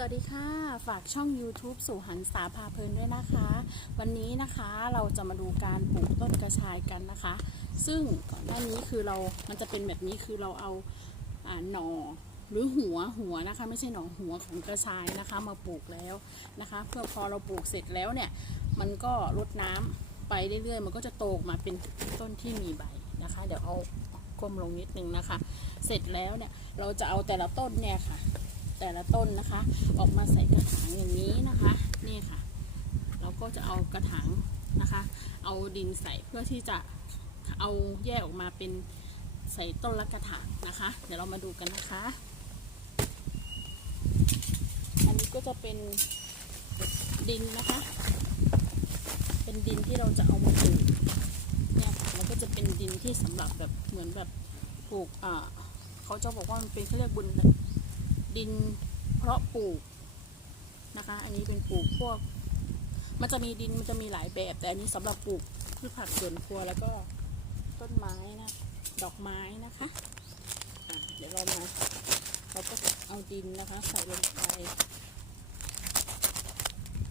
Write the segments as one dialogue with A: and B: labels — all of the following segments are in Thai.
A: สวัสดีค่ะ ฝากช่อง YouTube สู่หันษาพาเพลินด้วยนะคะ วันนี้นะคะเราจะมาดูการปลูกต้นกระชายกันนะคะ ซึ่งก่อนหน้านี้คือเรา มันจะเป็นแบบนี้คือเราเอาอหน่อหรือหัวหัวนะคะ ไม่ใช่หน่อหัวของกระชายนะคะ มาปลูกแล้วนะคะ เพื่อพอเราปลูกเสร็จแล้วเนี่ย มันก็รดน้ำไปเรื่อยๆ มันก็จะโตออกมาเป็นต้นที่มีใบนะคะ เดี๋ยวเอาก้มลงนิดนึงนะคะ เสร็จแล้วเนี่ยเราจะเอาแต่ละต้นเนี่ยค่ะ แต่ละต้นนะคะ ออกมาใส่กระถางอย่างนี้นะคะ นี่ค่ะ เราก็จะเอากระถางนะคะ เอาดินใส่เพื่อที่จะเอาแยกออกมาเป็นใส่ต้นละกระถางนะคะ เดี๋ยวเรามาดูกันนะคะ อันนี้ก็จะเป็นดินนะคะ เป็นดินที่เราจะเอามาปลูกเนี่ยมันก็จะเป็นดินที่สำหรับแบบเหมือนแบบปลูกอ่าเขาจะบอกว่ามันเป็นเขาเรียกบุญ ดินเพาะปลูกนะคะ อันนี้เป็นปลูกพวก มันจะมีดินมันจะมีหลายแบบ แต่อันนี้สำหรับปลูกพืชผักสวนครัวแล้วก็ต้นไม้นะ ดอกไม้นะคะะเดี๋ยวเรามาเราก็เอาดินนะคะ ใส่ลงไป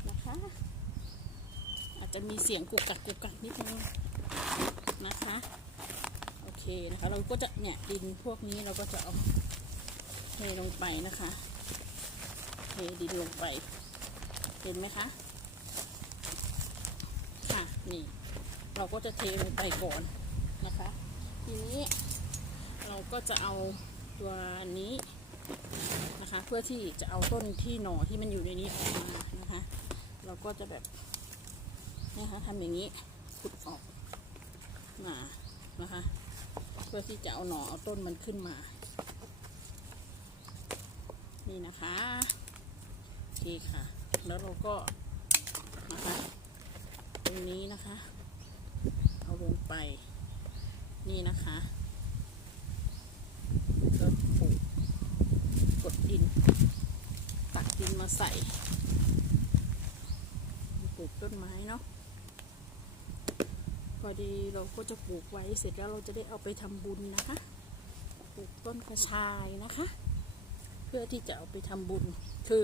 A: นะคะ อาจจะมีเสียงกุกกักกุกกักนิดนึงนะคะ โอเคนะคะ เราก็จะเนี่ยดินพวกนี้เราก็จะเอา เทลงไปนะคะ เทดินลงไป เห็นไหมคะ ค่ะ นี่ เราก็จะเทลงไปก่อนนะคะ ทีนี้เราก็จะเอาตัวนี้นะคะ เพื่อที่จะเอาต้นที่หน่อที่มันอยู่ในนี้ออกมานะคะ เราก็จะแบบนะคะทำอย่างนี้ขุดออกมานะคะ เพื่อที่จะเอาหน่อเอาต้นมันขึ้นมา นี่นะคะโอเคค่ะ แล้วเราก็นะคะตรงนี้นะคะ เอาลงไป นี่นะคะแล้วปลูกกดดิน ตักดินมาใส่ปลูกต้นไม้เนาะพอดีเราก็จะปลูกไว้เสร็จแล้วเราจะได้เอาไปทำบุญนะคะ ปลูกต้นกระชายนะคะ เพื่อที่จะเอาไปทำบุญ คือ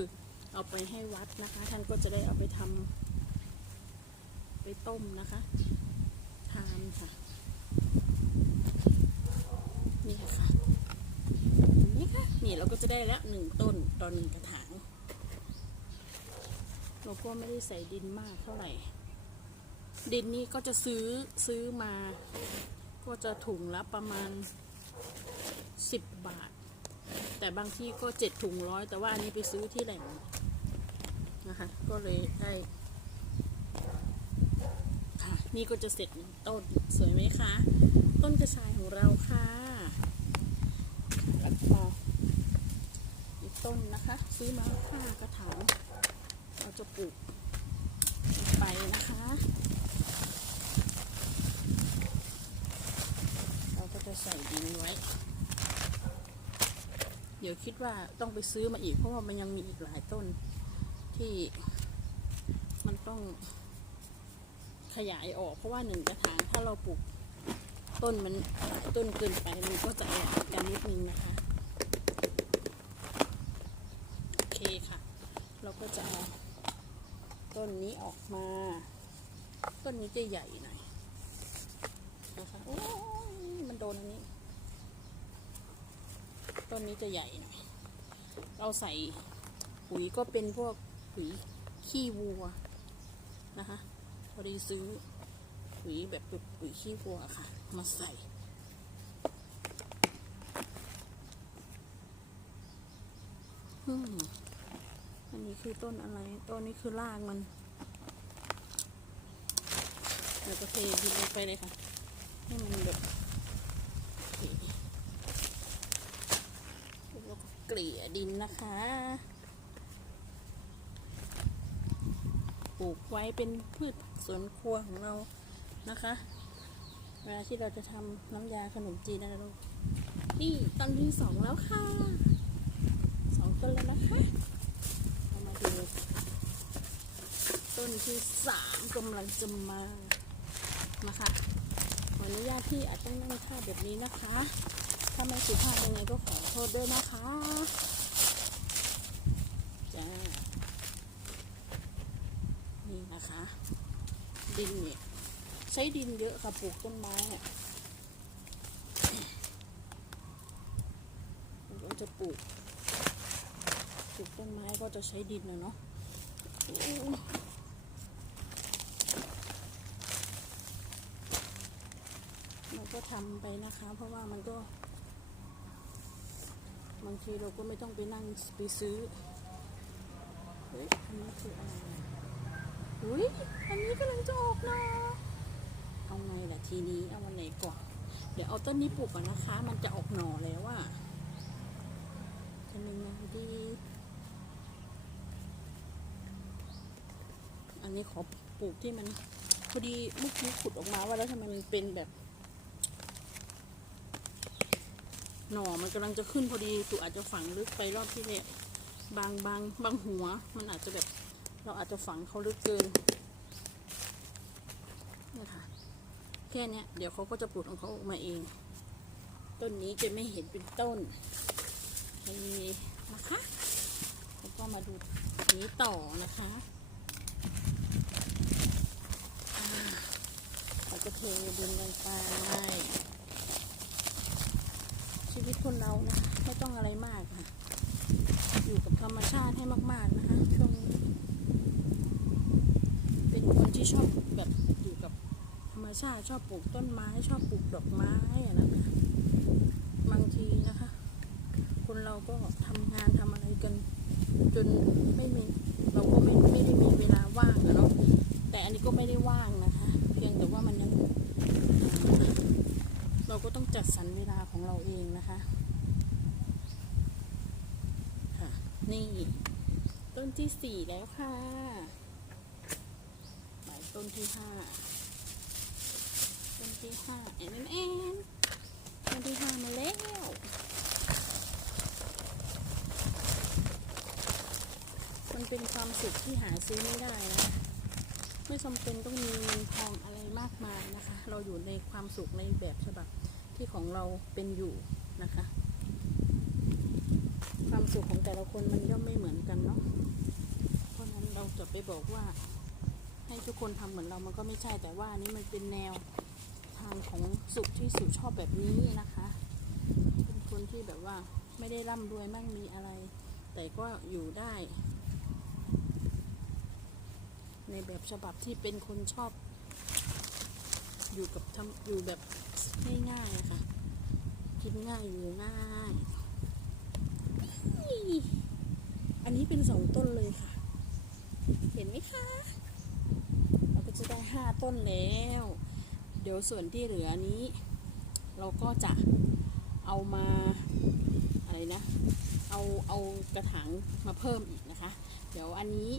A: เอาไปให้วัดนะคะ ท่านก็จะได้เอาไปทำไปต้มนะคะ ทานค่ะ นี่ค่ะนี่ค่ะ นี่เราก็จะได้ละหนึ่งต้นต่อหนึ่งกระถาง เราก็ไม่ได้ใส่ดินมากเท่าไหร่ ดินนี้ก็จะซื้อซื้อมา ก็จะถุงละประมาณสิบบาท แต่บางที่ก็เจ็ดถุงร้อยแต่ว่าอันนี้ไปซื้อที่แหล่งนะคะก็เลยได้ค่ะนี่ก็จะเสร็จต้นสวยไหมคะ ต้นกระชายของเราค่ะแล้วก็อีกต้นนะคะ ซื้อมาห้ากระถางเราจะปลูกไปนะคะ เราก็จะใส่ดินไว้ เดี๋ยวคิดว่าต้องไปซื้อมาอีก เพราะว่ามันยังมีอีกหลายต้น ที่มันต้องขยายออก เพราะว่าหนึ่งกระถางถ้าเราปลูกต้นมันต้นเกินไปมันก็จะแอบกันนิดนึงนะคะ โอเคค่ะ เราก็จะเอาต้นนี้ออกมา ต้นนี้จะใหญ่หน่อยนะคะโอ้ยมันโดนอันนี้ ต้นนี้จะใหญ่หน่อยเราใส่ปุ๋ยก็เป็นพวกปุ๋ยขี้วัวนะคะพอดีซื้อปุ๋ยแบบปุ๋ยขี้วัวค่ะ มาใส่อันนี้คือต้นอะไร ต้นนี้คือรากมันแล้วก็เทดินลงไปเลยค่ะ ให้มันแบบโอเค แล้วก็เกลี่ย ดินนะคะ ปลูกไว้เป็นพืชผักสวนครัวของเรานะคะ เวลาที่เราจะทำน้ำยาขนมจีนนะลูกนี่ต้นที่สองแล้วค่ะสองต้นแล้วนะคะเรามาดูต้นที่สามกำลังจะมานะคะขออนุญาตที่อาจจะนั่งท่าแบบนี้นะคะ ถ้าไม่สุภาพยังไงก็ขอโทษด้วยนะคะจ้า นะคะ ดินเนี่ยใช้ดินเยอะค่ะปลูกต้นไม้เนี่ยเราจะปลูกปลูกต้นไม้ก็จะใช้ดินนะเนาะเราก็ทำไปนะคะ เพราะว่ามันก็บางทีเราก็ไม่ต้องไปนั่งไปซื้อ เฮ้ยอันนี้คืออะไร อุ้ยอันนี้กำลังจะออกนะเอาไงล่ะทีนี้เอาวันไหนก่อนเดี๋ยวเอาต้นนี้ปลูกก่อนนะคะ มันจะออกหน่อแล้วอะทำยังไงดี อันนี้ขอปลูกที่มันพอดีเมื่อกี้ขุดออกมาว่าแล้วทำไมมันเป็นแบบ หน่อมันกำลังจะขึ้นพอดีตูอาจจะฝังลึกไปรอบที่แล้วบางบางบางหัว มันอาจจะแบบ เราอาจจะฝังเขาลึกเกินนี่ค่ะแค่นี้เดี๋ยวเขาก็จะปลูกของเขาออกมาเอง ต้นนี้จะไม่เห็นเป็นต้นนี่นะคะแล้วก็มาดูนี้ต่อนะคะเราจะเทดินลงไปชีวิตคนเรานะไม่ต้องอะไรมากค่ะ อยู่กับธรรมชาติให้มาก ๆ นะคะช่วงนี้เป็น คนที่ชอบแบบอยู่กับธรรมชาติชอบปลูกต้นไม้ชอบปลูกดอกไม้อะนะบางทีนะคะ คนเราก็ทำงานทำอะไรกัน จนไม่มีเราก็ไม่ไม่ได้มีเวลาว่างอะเนาะแต่อันนี้ก็ไม่ได้ว่างนะคะ เพียงแต่ว่ามันยังเราก็ต้องจัดสรรเวลาของเราเองนะคะค่ะนี่ ต้นที่สี่แล้วค่ะ นที่ห้าต้นที่ห้าแอนแอนแอนต้นที่ห้ามาแล้วมันเป็นความสุขที่หาซื้อไม่ได้นะ ไม่จำเป็นต้องมีเงินทองอะไรมากมายนะคะ เราอยู่ในความสุขในแบบฉบับที่ของเราเป็นอยู่นะคะ ความสุขของแต่ละคนมันย่อมไม่เหมือนกันเนาะ เพราะนั้นเราจะไปบอกว่า ให้ทุกคนทำเหมือนเรามันก็ไม่ใช่แต่ว่านี้มันเป็นแนวทางของสุขที่สุขชอบแบบนี้นะคะ เป็นคนที่แบบว่าไม่ได้ร่ำรวยมั่งมีอะไร แต่ก็อยู่ได้ ในแบบฉบับที่เป็นคนชอบ อยู่กับทำอยู่แบบง่ายๆค่ะกินง่ายอยู่ง่ายอันนี้เป็นสองต้นเลยค่ะ เห็นไหมคะ จะได้ห้าต้นแล้ว เดี๋ยวส่วนที่เหลือนี้ เราก็จะเอามาอะไรนะ เอาเอากระถางมาเพิ่มอีกนะคะ เดี๋ยวอันนี้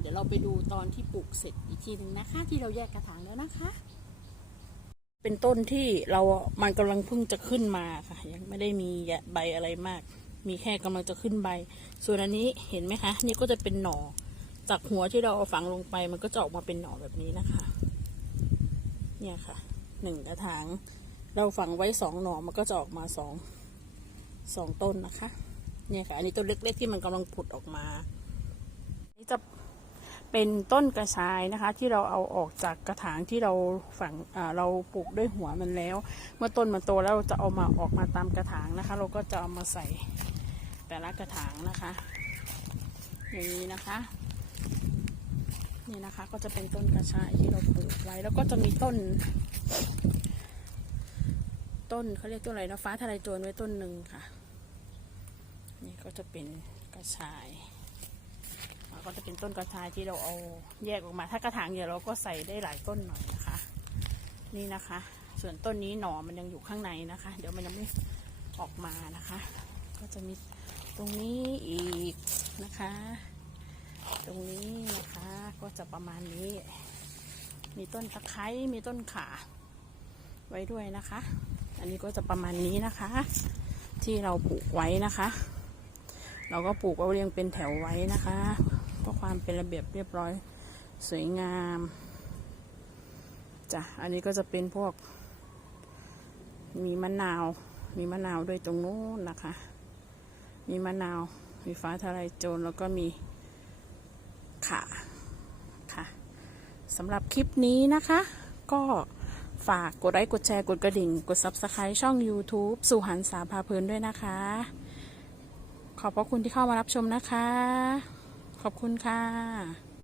A: เดี๋ยวเราไปดูตอนที่ปลูกเสร็จอีกทีหนึ่งนะคะ ที่เราแยกกระถางแล้วนะคะ เป็นต้นที่เรามันกำลังเพิ่งจะขึ้นมาค่ะ ยังไม่ได้มีใบอะไรมาก มีแค่กำลังจะขึ้นใบ ส่วนอันนี้เห็นไหมคะ นี่ก็จะเป็นหน่อ จากหัวที่เราเอาฝังลงไป มันก็จะออกมาเป็นหน่อแบบนี้นะคะ เนี่ยค่ะหนึ่งกระถาง เราฝังไว้สองหน่อมันก็จะออกมาสองสองต้นนะคะ เนี่ยค่ะ อันนี้ต้นเล็กๆที่มันกำลังผุดออกมา นี่จะเป็นต้นกระชายนะคะ ที่เราเอาออกจากกระถางที่เราฝังเราปลูกด้วยหัวมันแล้ว เมื่อต้นมันโตแล้วเราจะเอามาออกมาตามกระถางนะคะ เราก็จะเอามาใส่แต่ละกระถางนะคะอย่างนี้นะคะ นี่นะคะ ก็จะเป็นต้นกระชายที่เราปลูกไว้ แล้วก็จะมีต้น ต้นเขาเรียกต้นอะไรนะฟ้าทะลายโจรไว้ต้นหนึ่งค่ะ นี่ก็จะเป็นกระชายก็จะเป็นต้นกระชายที่เราเอาแยกออกมา ถ้ากระถางใหญ่เราก็ใส่ได้หลายต้นหน่อยนะคะ นี่นะคะ ส่วนต้นนี้หน่อมันยังอยู่ข้างในนะคะ เดี๋ยวมันยังไม่ออกมานะคะ ก็จะมีตรงนี้อีกนะคะ ตรงนี้นะคะ ก็จะประมาณนี้ มีต้นตะไคร้มีต้นขาไว้ด้วยนะคะ อันนี้ก็จะประมาณนี้นะคะ ที่เราปลูกไว้นะคะ เราก็ปลูกเอาเรียงเป็นแถวไว้นะคะเพื่อความเป็นระเบียบเรียบร้อยสวยงามจ้ะอันนี้ก็จะเป็นพวก มีมะนาว มีมะนาวด้วยตรงนู้นนะคะ มีมะนาว มีฟ้าทะลายโจรแล้วก็มี ค่ะค่ะสำหรับคลิปนี้นะคะ ก็ฝากกดไลค์กดแชร์กดกระดิ่ง กด Subscribe ช่อง YouTube สุหันสาพาเพลินด้วยนะคะ ขอบพระคุณที่เข้ามารับชมนะคะ ขอบคุณค่ะ